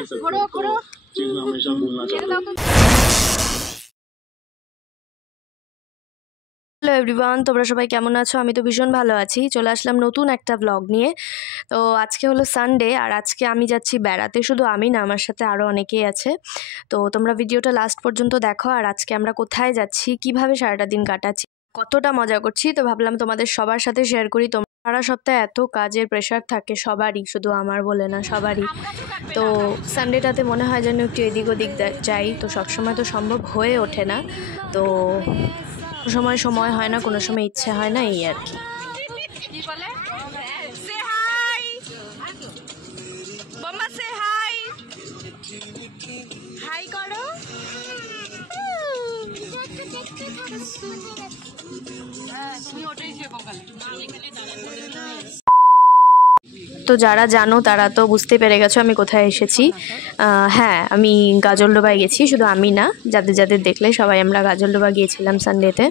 घोड़ो घोड़ो hello everyone, তোমরা সবাই কেমন আছো? আমি তো ভীষণ ভালো আছি। চলে আসলাম নতুন একটা ব্লগ নিয়ে। তো আজকে হলো সানডে, আর আজকে আমি যাচ্ছি বেড়াতে। শুধু আমি না, আমার সাথে আরও অনেকেই আছে। তো তোমরা ভিডিওটা লাস্ট পর্যন্ত দেখো। আর আজকে আমরা কোথায় যাচ্ছি, কিভাবে সারাটা দিন কাটাচ্ছি, কতটা মজা করছি, তো ভাবলাম তোমাদের সবার সাথে শেয়ার করি। তোমরা সারা সপ্তাহে এত কাজের প্রেশার থাকে সবারই, শুধু আমার বলে না, সবারই। তো সানডেটাতে মনে হয় যেন একটু এদিক ওদিক যাই, তো সবসময় তো সম্ভব হয়ে ওঠে না। তো সময় হয় না, কোনো সময় ইচ্ছে হয় না, এই আর কি। তো যারা জানো তারা তো বুঝতে পেরে গেছো আমি কোথায় এসেছি। হ্যাঁ, আমি গাজলডোবায় গেছি। শুধু আমি না, যাদের যাদের দেখলে সবাই আমরা গাজলডোবা গিয়েছিলাম সানডেতে।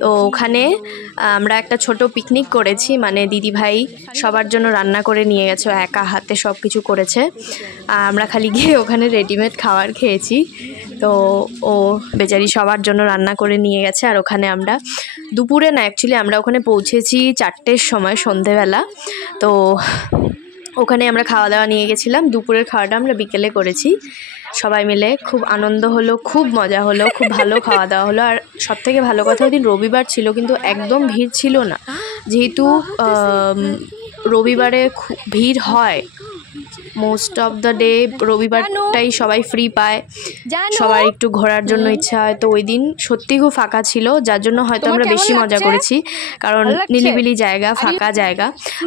তো ওখানে আমরা একটা ছোট পিকনিক করেছি, মানে দিদিভাই সবার জন্য রান্না করে নিয়ে গেছে, একা হাতে সব কিছু করেছে। আমরা খালি গিয়ে ওখানে রেডিমেড খাবার খেয়েছি। তো ও বেচারি সবার জন্য রান্না করে নিয়ে গেছে। আর ওখানে আমরা দুপুরে না, অ্যাকচুয়ালি আমরা ওখানে পৌঁছেছি 4টের সময়, সন্ধেবেলা। তো ওখানে আমরা খাওয়া দাওয়া নিয়ে গেছিলাম। দুপুরের খাওয়াটা আমরা বিকেলে করেছি সবাই মিলে। খুব আনন্দ হলো, খুব মজা হলো, খুব ভালো খাওয়া দাওয়া হলো। আর সবথেকে ভালো কথা, ওই দিন রবিবার ছিল, কিন্তু একদম ভিড় ছিল না। যেহেতু রবিবারে ভিড় হয়, মোস্ট অফ দ্য ডে রবিবারটাই সবাই ফ্রি পায়, সবার একটু ঘোরার জন্য ইচ্ছা হয়। তো ওই দিন সত্যি খুব ফাঁকা ছিল, যার জন্য হয়তো আমরা বেশি মজা করেছি, কারণ নিলিবিলি জায়গা, ফাঁকা জায়গা।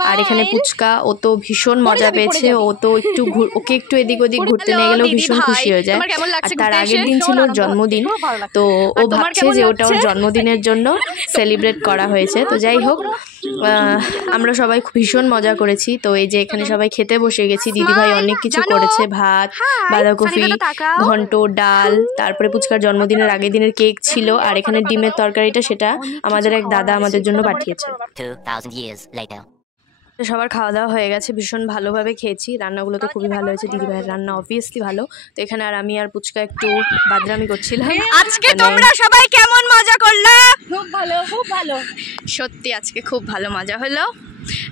আর এখানে পুচকা, ও তো ভীষণ মজা পেয়েছে। ও তো একটু ওকে একটু এদিক ওদিক ঘুরতে নিয়ে গেলেও ভীষণ খুশি হয়ে যায়। আর তার আগের দিন ছিল ওর জন্মদিন, তো ও ভাবছে যে ওটা ওর জন্মদিনের জন্য সেলিব্রেট করা হয়েছে। তো যাই হোক, আমরা সবাই ভীষণ মজা করেছি। তো এই যে এখানে সবাই খেতে বসে গেছি। দিদিভাই অনেক কিছু করেছে, ভাত, বাঁধাকপি, ঘন্ট, ডাল, তারপরে পুচকার জন্মদিনের আগের দিনের কেক ছিল। আর এখানে ডিমের তরকারিটা, সেটা আমাদের এক দাদা আমাদের জন্য পাঠিয়েছে। সবার খাওয়া দাওয়া হয়ে গেছে, ভীষণ ভালোভাবে খেয়েছি। রান্নাগুলো তো খুবই ভালো হয়েছে, দিদিভাইয়ের রান্না অবভিয়াসলি ভালো। তো এখানে আর আমি আর পুচকা একটু বাদরামি করছিলাম। আজকে তোমরা সবাই কেমন মজা করলে? খুব ভালো, খুব ভালো, সত্যি আজকে খুব ভালো মজা হলো।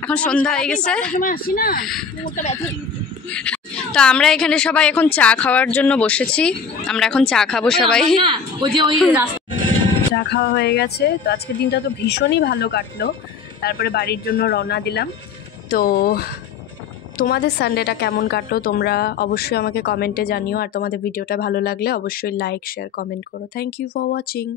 এখন সন্ধ্যা হয়ে গেছে। তো আমরা এখানে সবাই এখন চা খাওয়ার জন্য বসেছি। আমরা এখন চা খাবো সবাই। চা খাওয়া হয়ে গেছে। তো আজকের দিনটা তো ভীষণই ভালো কাটলো। তারপরে বাড়ির জন্য রওনা দিলাম। তো তোমাদের সানডেটা কেমন কাটলো তোমরা অবশ্যই আমাকে কমেন্টে জানিও। আর তোমাদের ভিডিওটা ভালো লাগলে অবশ্যই লাইক, শেয়ার, কমেন্ট করো। Thank you for watching.